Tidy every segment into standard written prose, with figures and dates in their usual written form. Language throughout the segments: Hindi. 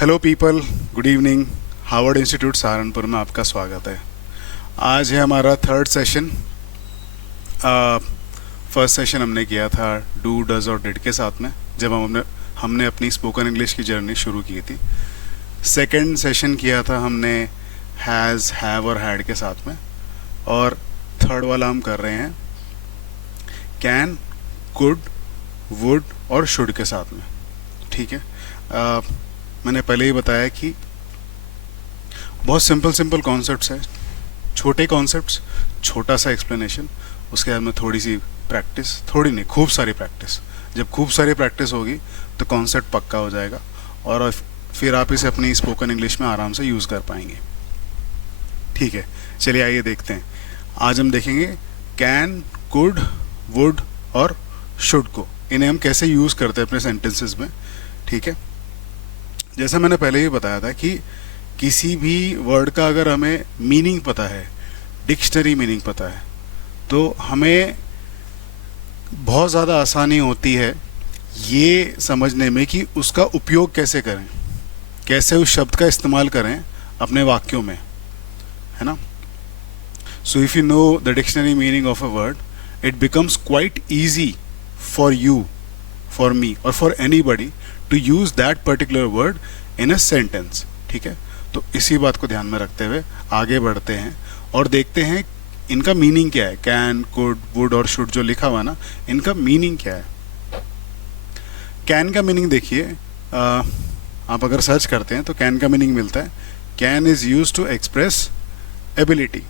Hello people, good evening. Harvard institute Saharanpur में आपका स्वागत है। आज है हमारा थर्ड सेशन। फर्स्ट सेशन हमने किया था डू, डज और डिड के साथ में, जब हमने अपनी स्पोकन इंग्लिश की जर्नी शुरू की थी। सेकंड सेशन किया था हमने हैज़, हैव और हैड के साथ में, और थर्ड वाला हम कर रहे हैं कैन, कुड, वुड और शुड के साथ में। ठीक है। मैंने पहले ही बताया कि बहुत सिंपल कॉन्सेप्ट्स है, छोटे कॉन्सेप्ट्स, छोटा सा एक्सप्लेनेशन, उसके बाद में थोड़ी सी प्रैक्टिस, थोड़ी नहीं खूब सारी प्रैक्टिस। जब खूब सारी प्रैक्टिस होगी तो कॉन्सेप्ट पक्का हो जाएगा और फिर आप इसे अपनी स्पोकन इंग्लिश में आराम से यूज़ कर पाएंगे। ठीक है, चलिए आइए देखते हैं। आज हम देखेंगे कैन, कुड, वुड और शुड को, इन्हें हम कैसे यूज़ करते हैं अपने सेंटेंसेस में। ठीक है। जैसा मैंने पहले ही बताया था कि किसी भी वर्ड का अगर हमें मीनिंग पता है, डिक्शनरी मीनिंग पता है, तो हमें बहुत ज़्यादा आसानी होती है ये समझने में कि उसका उपयोग कैसे करें, कैसे उस शब्द का इस्तेमाल करें अपने वाक्यों में, है ना। So if you know the dictionary meaning of a word, it becomes quite easy for you, for me और for anybody to use that particular word in a sentence. ठीक है। तो इसी बात को ध्यान में रखते हुए आगे बढ़ते हैं और देखते हैं इनका मीनिंग क्या है। कैन, कुड, वुड और शुड जो लिखा हुआ ना, इनका मीनिंग क्या है। कैन का मीनिंग देखिए, आप अगर सर्च करते हैं तो कैन का मीनिंग मिलता है can is use to express ability.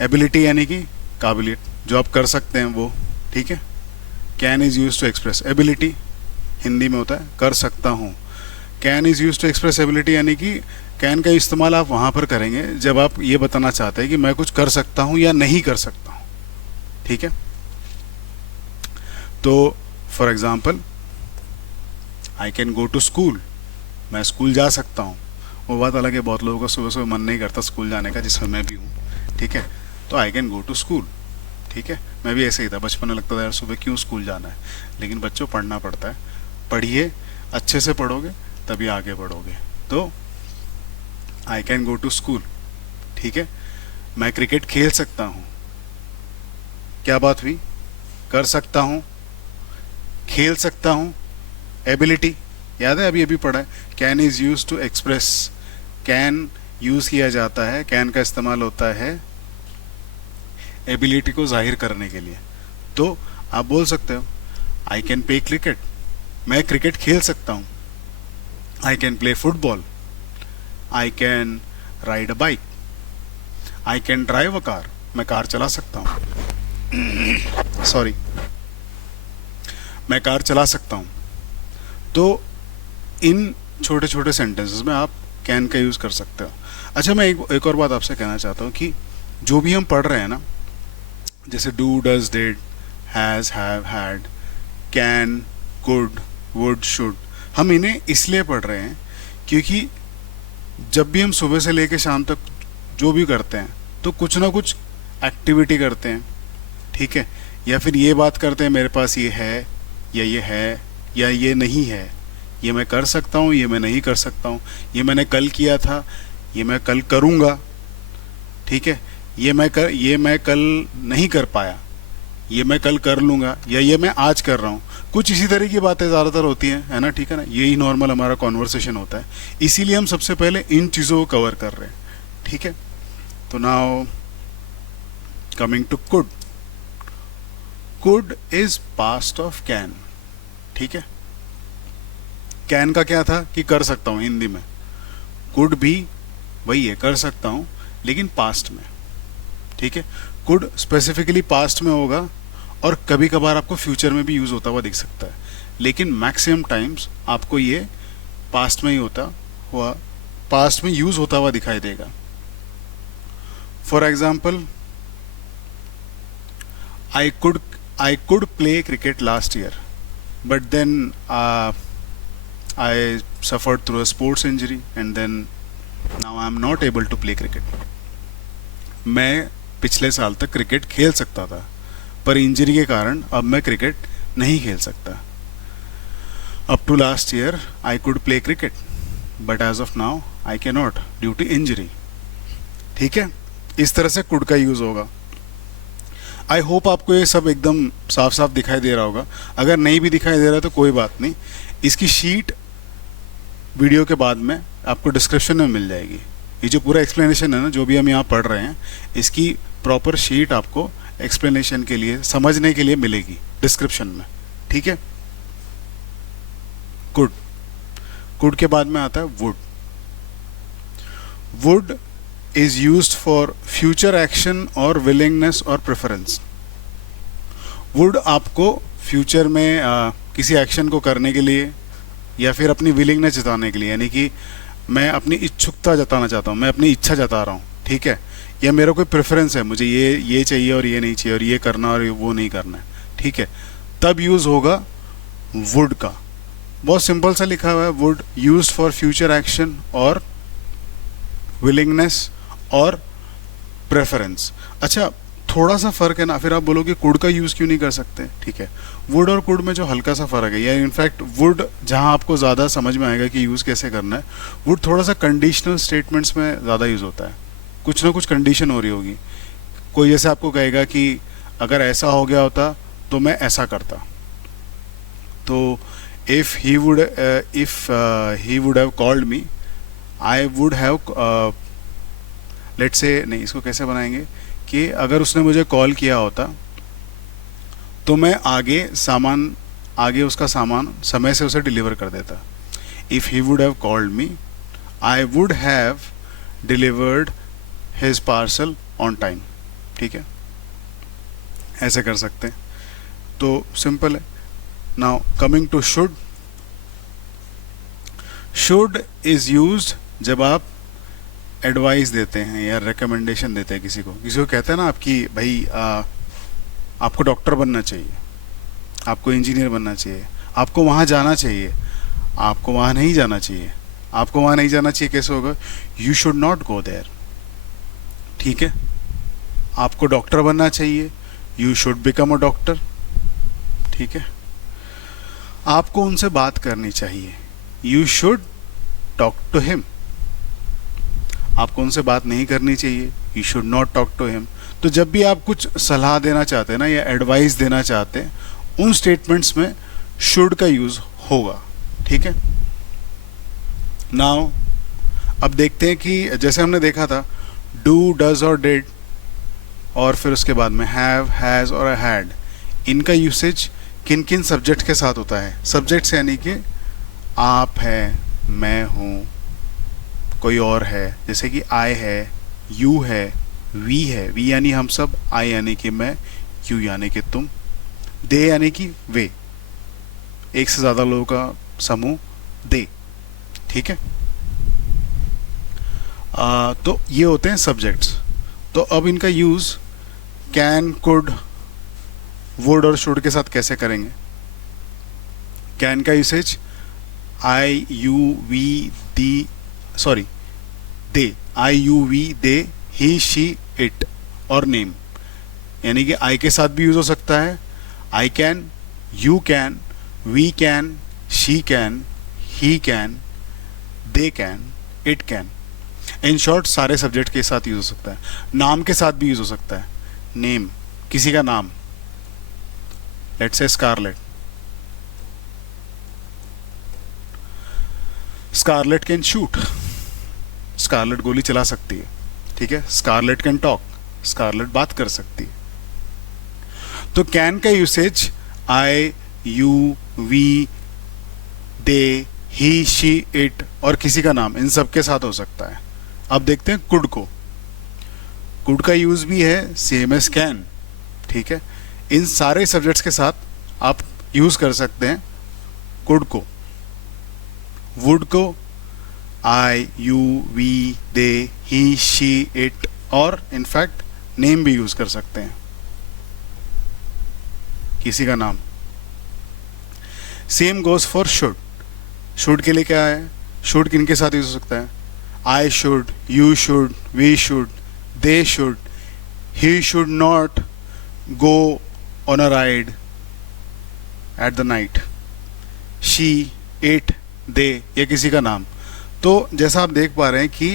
Ability यानी कि काबिलियत, जो आप कर सकते हैं वो। ठीक है। Can is use to express ability, Hindi में होता है कर सकता हूँ। Can is use to express ability यानी कि कैन का इस्तेमाल आप वहाँ पर करेंगे जब आप ये बताना चाहते हैं कि मैं कुछ कर सकता हूँ या नहीं कर सकता हूँ। ठीक है। तो for example, I can go to school, मैं स्कूल जा सकता हूँ। वो बात अलग है, बहुत लोगों का सुबह सुबह मन नहीं करता स्कूल जाने का, जिसमें मैं भी हूँ। ठीक है। तो I can go to school. ठीक है। मैं भी ऐसे ही था, बचपन में लगता था यार सुबह क्यों स्कूल जाना है, लेकिन बच्चों पढ़ना पड़ता है। पढ़िए, अच्छे से पढ़ोगे तभी आगे बढ़ोगे। तो I can go to school. ठीक है। मैं क्रिकेट खेल सकता हूँ। क्या बात हुई, कर सकता हूँ, खेल सकता हूँ, एबिलिटी याद है, अभी अभी पढ़ा है। Can is use to express, can use किया जाता है, कैन का इस्तेमाल होता है एबिलिटी को जाहिर करने के लिए। तो आप बोल सकते हो आई कैन प्ले क्रिकेट, मैं क्रिकेट खेल सकता हूँ। I can play football, I can ride a bike, I can drive a car, मैं कार चला सकता हूँ। सॉरी, मैं कार चला सकता हूँ। तो इन छोटे छोटे सेंटेंसेस में आप कैन का यूज़ कर सकते हो। अच्छा, मैं एक और बात आपसे कहना चाहता हूँ कि जो भी हम पढ़ रहे हैं ना, जैसे do, does, did, has, have, had, can, could, would, should, हम इन्हें इसलिए पढ़ रहे हैं क्योंकि जब भी हम सुबह से लेकर शाम तक जो भी करते हैं तो कुछ ना कुछ एक्टिविटी करते हैं। ठीक है। या फिर ये बात करते हैं मेरे पास ये है या ये नहीं है, ये मैं कर सकता हूँ, ये मैं नहीं कर सकता हूँ, ये मैंने कल किया था, ये मैं कल करूँगा। ठीक है। ये मैं कल नहीं कर पाया, ये मैं कल कर लूँगा, या ये मैं आज कर रहा हूँ। कुछ इसी तरह की बातें ज़्यादातर होती हैं, है ना। ठीक है ना, यही नॉर्मल हमारा कॉन्वर्सेशन होता है, इसीलिए हम सबसे पहले इन चीज़ों को कवर कर रहे हैं। ठीक है। तो now coming to could. Could is past of can. ठीक है। कैन का क्या था कि कर सकता हूँ हिंदी में, कुड भी वही है, कर सकता हूँ लेकिन पास्ट में। ठीक है। कुड स्पेसिफिकली पास्ट में होगा और कभी कभार आपको फ्यूचर में भी यूज़ होता हुआ दिख सकता है, लेकिन मैक्सिमम टाइम्स आपको ये पास्ट में ही पास्ट में यूज़ होता हुआ दिखाई देगा। For example, I could play cricket last year but then I suffered through a sports injury and then now I am not able to play cricket. मैं पिछले साल तक क्रिकेट खेल सकता था पर इंजरी के कारण अब मैं क्रिकेट नहीं खेल सकता। Up to last year, I could play cricket, but as of now, I cannot due to injury. ठीक है, इस तरह से could का यूज़ होगा. आई होप आपको ये सब एकदम साफ साफ दिखाई दे रहा होगा. अगर नहीं भी दिखाई दे रहा तो कोई बात नहीं, इसकी शीट वीडियो के बाद में आपको डिस्क्रिप्शन में मिल जाएगी. ये जो पूरा एक्सप्लेनेशन है ना, जो भी हम यहाँ पढ़ रहे हैं, इसकी प्रॉपर शीट आपको एक्सप्लेनेशन के लिए, समझने के लिए मिलेगी डिस्क्रिप्शन में. ठीक है. कुड, कुड के बाद में आता है would. Would is used for future action और विलिंगनेस और प्रेफरेंस. वुड आपको फ्यूचर में किसी एक्शन को करने के लिए या फिर अपनी विलिंगनेस जताने के लिए, यानी कि मैं अपनी इच्छुकता जताना चाहता हूँ, मैं अपनी इच्छा जता रहा हूँ. ठीक है. या मेरा कोई प्रेफरेंस है, मुझे ये चाहिए और ये नहीं चाहिए, और ये करना और वो नहीं करना है. ठीक है. तब यूज़ होगा वुड का. बहुत सिंपल सा लिखा हुआ है, would used for future action और विलिंगनेस और प्रेफरेंस. अच्छा, थोड़ा सा फ़र्क है ना. फिर आप बोलोगे कुड का यूज़ क्यों नहीं कर सकते. ठीक है. वुड और कुड में जो हल्का सा फ़र्क है, या इनफैक्ट वुड जहाँ आपको ज़्यादा समझ में आएगा कि यूज़ कैसे करना है, वुड थोड़ा सा कंडीशनल स्टेटमेंट्स में ज़्यादा यूज़ होता है. कुछ ना कुछ कंडीशन हो रही होगी. कोई जैसे आपको कहेगा कि अगर ऐसा हो गया होता तो मैं ऐसा करता. तो if he would have called me, I would have let's say, नहीं, इसको कैसे बनाएंगे कि अगर उसने मुझे कॉल किया होता तो मैं आगे उसका सामान समय से उसे डिलीवर कर देता. If he would have called me, I would have delivered his parcel on time. ठीक है, ऐसे कर सकते हैं. तो सिंपल है. Now coming to should. Should is used जब आप एडवाइस देते हैं या रिकमेंडेशन देते हैं किसी को कहते हैं ना आपकी भाई आपको डॉक्टर बनना चाहिए, आपको इंजीनियर बनना चाहिए, आपको वहाँ जाना चाहिए, आपको वहाँ नहीं जाना चाहिए. आपको वहाँ नहीं जाना चाहिए कैसे होगा? You should not go there. ठीक है. आपको डॉक्टर बनना चाहिए, you should become a doctor. ठीक है. आपको उनसे बात करनी चाहिए, you should talk to him. आपको उनसे बात नहीं करनी चाहिए, you should not talk to him. तो जब भी आप कुछ सलाह देना चाहते हैं ना, या एडवाइस देना चाहते हैं, उन स्टेटमेंट्स में शुड का यूज होगा. ठीक है. नाउ अब देखते हैं कि जैसे हमने देखा था डू, डज और डिड, और फिर उसके बाद में हैव, हैज और हैड, इनका यूसेज किन किन सब्जेक्ट के साथ होता है. सब्जेक्ट्स यानी कि आप है, मैं हूँ, कोई और है, जैसे कि आई है, यू है, वी है. वी यानी हम सब, आई यानी कि मैं, यू यानी कि तुम, दे यानी कि वे, एक से ज़्यादा लोगों का समूह, दे. ठीक है. तो ये होते हैं सब्जेक्ट्स. तो अब इनका यूज़ कैन, कुड, वुड और शुड के साथ कैसे करेंगे. कैन का usage I you we they, I you we they, he she it और नेम, यानी कि आई के साथ भी यूज हो सकता है. I can, you can, we can, she can, he can, they can, it can. In short सारे सब्जेक्ट के साथ यूज हो सकता है. नाम के साथ भी यूज हो सकता है. नेम, किसी का नाम, let's say Scarlett. Scarlett can shoot, Scarlett गोली चला सकती है. ठीक है. स्कारलेट कैन टॉक, स्कारलेट बात कर सकती है. तो कैन का usage I, you, we, they, he, she, it और किसी का नाम, इन सब के साथ हो सकता है. अब देखते हैं कुड को. कुड का यूज भी है सेम एज कैन. ठीक है. इन सारे सब्जेक्ट्स के साथ आप यूज कर सकते हैं कुड को. वुड को I, you, we, they, he, she, it और इनफैक्ट नेम भी यूज कर सकते हैं, किसी का नाम. Same goes for should. Should के लिए क्या है? शुड किन के साथ यूज हो सकता है? I should, you should, we should, they should, he should not go on a ride at the night. She, it, they या किसी का नाम। तो जैसा आप देख पा रहे हैं कि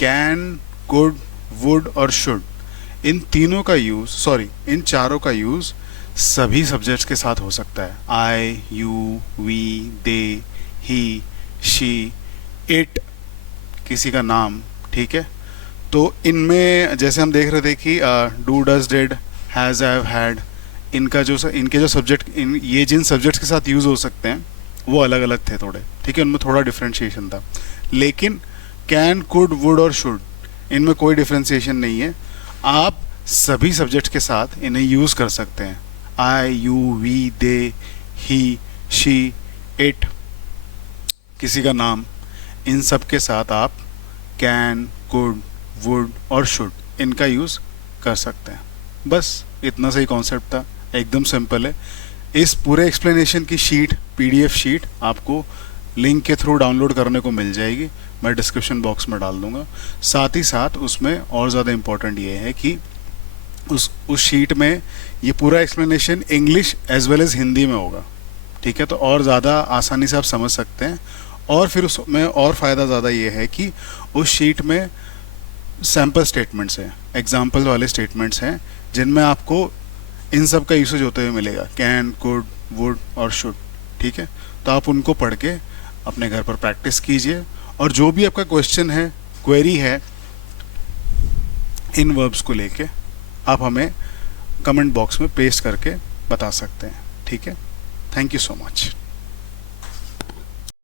कैन, कुड, वुड और शुड, इन तीनों का यूज़, सॉरी इन चारों का यूज़ सभी सब्जेक्ट्स के साथ हो सकता है। I, you, we, they, he, she, it, किसी का नाम, ठीक है। तो इनमें जैसे हम देख रहे थे कि do, does, did, has, have, had, इनके जो सब्जेक्ट, ये जिन सब्जेक्ट्स के साथ यूज़ हो सकते हैं वो अलग अलग थे थोड़े, ठीक है, उनमें थोड़ा डिफ्रेंशिएशन था। लेकिन कैन, कुड, वुड और शुड, इनमें कोई डिफ्रेंशिएशन नहीं है। आप सभी सब्जेक्ट्स के साथ इन्हें यूज़ कर सकते हैं। I, you, we, they, he, she, it, किसी का नाम, इन सब के साथ आप कैन, कुड, वुड और शुड, इनका यूज़ कर सकते हैं। बस इतना सही कॉन्सेप्ट था, एकदम सिंपल है। इस पूरे एक्सप्लेनेशन की शीट, पीडीएफ शीट आपको लिंक के थ्रू डाउनलोड करने को मिल जाएगी, मैं डिस्क्रिप्शन बॉक्स में डाल दूंगा। साथ ही साथ उसमें और ज़्यादा इम्पोर्टेंट ये है कि उस शीट में ये पूरा explanation English as well as Hindi में होगा, ठीक है। तो और ज़्यादा आसानी से आप समझ सकते हैं। और फिर उसमें और फ़ायदा ज़्यादा ये है कि उस शीट में सैम्पल स्टेटमेंट्स हैं, एग्जाम्पल वाले स्टेटमेंट्स हैं, जिनमें आपको इन सब का यूसेज होते हुए मिलेगा, कैन, कुड, वुड और शुड, ठीक है। तो आप उनको पढ़ के अपने घर पर प्रैक्टिस कीजिए, और जो भी आपका क्वेश्चन है, क्वेरी है इन वर्ब्स को लेके, आप हमें कमेंट बॉक्स में पेस्ट करके बता सकते हैं, ठीक है। Thank you so much.